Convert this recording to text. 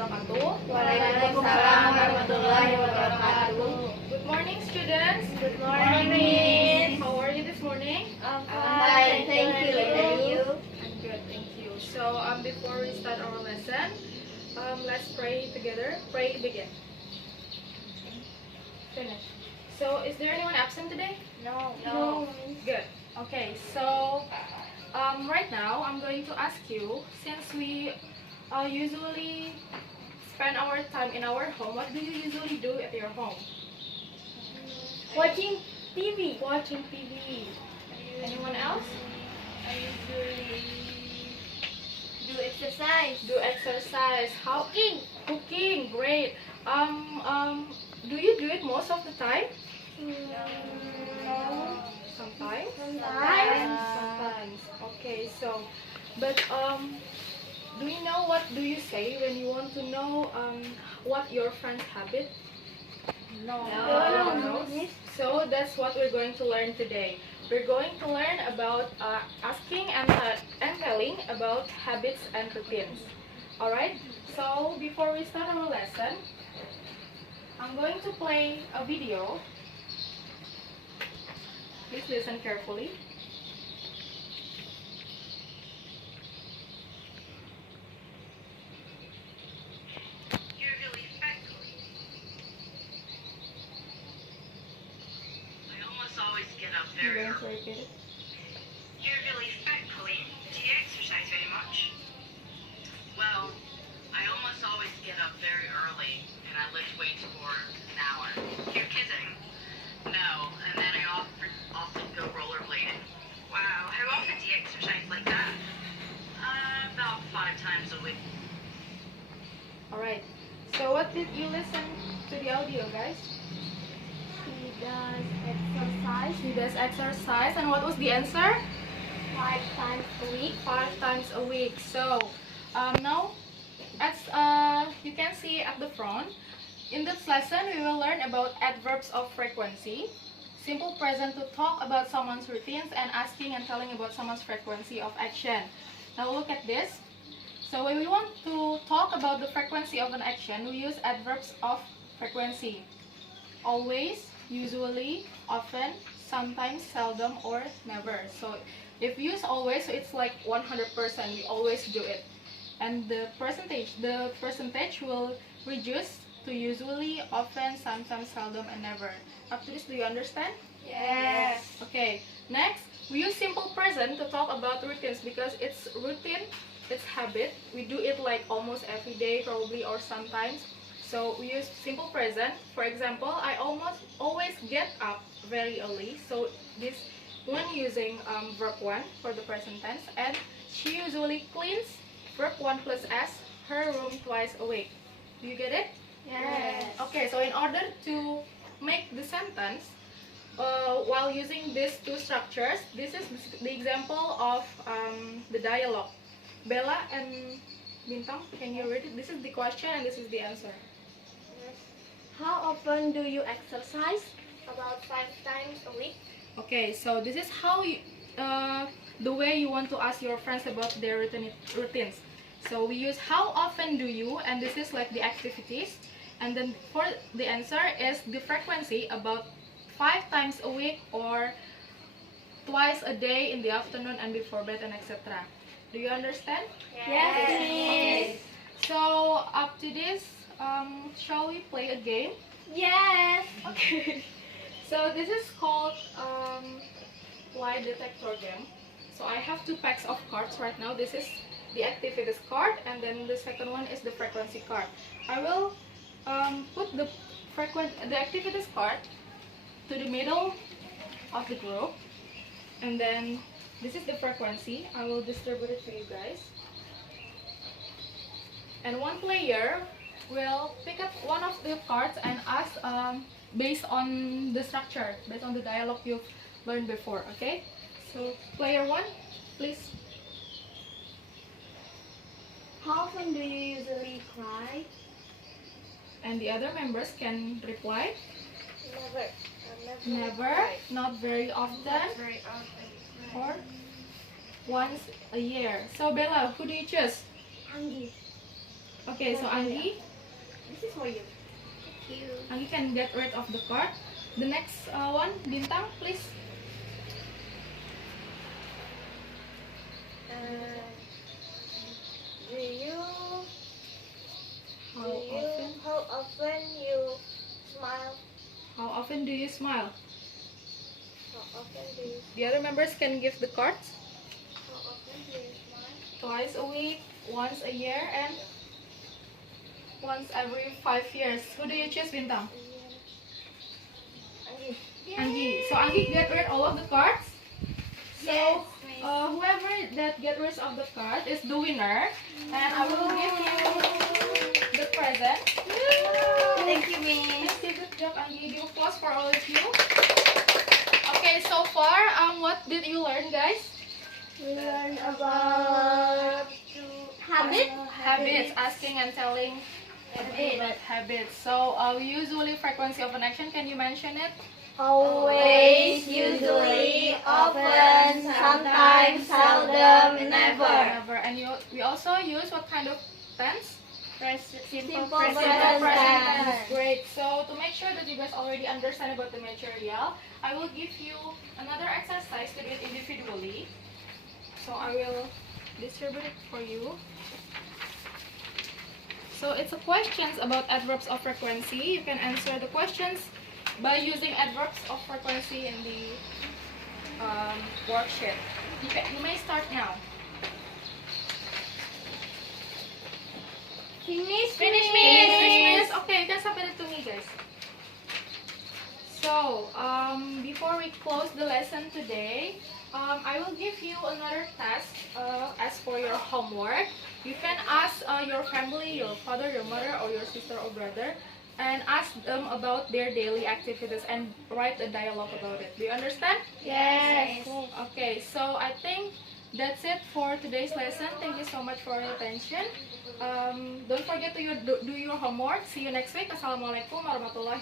wabarakatuh. Waalaikumsalam warahmatullahi wabarakatuh. Good morning, students. Good morning. How are you this morning? I'm fine, thank you. And you? I'm good, thank you. So, before we start our lesson, let's pray together. Pray, begin. Finish. So, is there anyone absent today? No. Good. Okay, so right now I'm going to ask you, since we usually spend our time in our home, what do you usually do at your home? Watching TV. Watching TV. Anyone else? I usually do exercise. Do exercise. How? Cooking. Cooking. Great. Do you do it most of the time? No. Sometimes. Sometimes. Okay. So, but do you know what do you say when you want to know what your friend's habit? No. No. So that's what we're going to learn today. We're going to learn about asking and telling about habits and routines. Alright? So before we start our lesson, I'm going to play a video. Please listen carefully. Very You're early. going to repeat it. You're really fit, Colleen. Do you exercise very much? Well, I almost always get up very early, and I lift weights for an hour. You're kidding? No, and then I often go rollerblading. Wow, how often do you exercise like that? About 5 times a week. Alright. So what did you listen to the audio, guys? He does exercise He does exercise, and what was the answer? 5 times a week. 5 times a week. So now, as you can see at the front, in this lesson we will learn about adverbs of frequency, simple present to talk about someone's routines, and asking and telling about someone's frequency of action. Now look at this. So when we want to talk about the frequency of an action, we use adverbs of frequency. Always, usually, often, sometimes, seldom, or never. So if we use always, so it's like 100%, we always do it. And the percentage will reduce to usually, often, sometimes, seldom, and never. Up to this, do you understand? Yes. Okay, next, we use simple present to talk about routines because it's routine, it's habit. We do it like almost every day probably, or sometimes. So we use simple present. For example, I almost always get up very early. So this one using verb 1 for the present tense, and she usually cleans, verb 1 plus s, her room twice a week. Do you get it? Yes. Okay, so in order to make the sentence while using these two structures, this is the example of the dialogue. Bella and Bintang, can you read it? This is the question and this is the answer. How often do you exercise? About 5 times a week. Okay, so this is how you, the way you want to ask your friends about their routines. So we use how often do you, and this is like the activities, and then for the answer is the frequency, about 5 times a week or twice a day in the afternoon and before bed, and etc. Do you understand? Yes. So up to this, shall we play a game? Yes. Okay. So this is called lie detector game. So I have 2 packs of cards right now. This is the activities card, and then the second one is the frequency card. I will put the activities card to the middle of the group, and then this is the frequency. I will distribute it to you guys. And one player will pick up one of the cards and ask based on the structure, based on the dialogue you've learned before, okay? So, player 1, please. How often do you usually cry? And the other members can reply. Never. Never, not very often, Very often. or once a year. So, Bella, who do you choose? Angie. Okay, so Anggi, This is for you. Thank you. Anggi can get rid of the card. The next one, Bintang, please. Do you How often? how often you smile? How often do you smile? How often do you The other members can give the cards. how often do you smile? Twice a week, once a year, and once every 5 years. Who do you choose, Bintang? Anggi. Anggi. So Anggi get rid all of the cards. So Yes, miss. whoever that get rid of the card is the winner, and I will give you the present. Thank you, miss. Thank you, good job, Anggi. Give applause for all of you. Okay, so far, what did you learn, guys? We learn about Habits, asking and telling about habits. So we usually frequency of an action. Can you mention it? always, usually, often, sometimes, seldom, never. Never. And we also use what kind of tense? Simple Present present tense. tense. Great. So to make sure that you guys already understand about the material, I will give you another exercise to do it individually. So I will distribute it for you. So it's a questions about adverbs of frequency. You can answer the questions by using adverbs of frequency in the worksheet. You may start now. Finish, Finish. Okay, you can submit it to me, guys. So, before we close the lesson today, I will give you another task as for your homework. You can ask your family, your father, your mother, or your sister or brother, and ask them about their daily activities and write a dialogue about it. Do you understand? Yes. Okay, so I think that's it for today's lesson. Thank you so much for your attention. Don't forget to do your homework. See you next week. Assalamualaikum warahmatullahi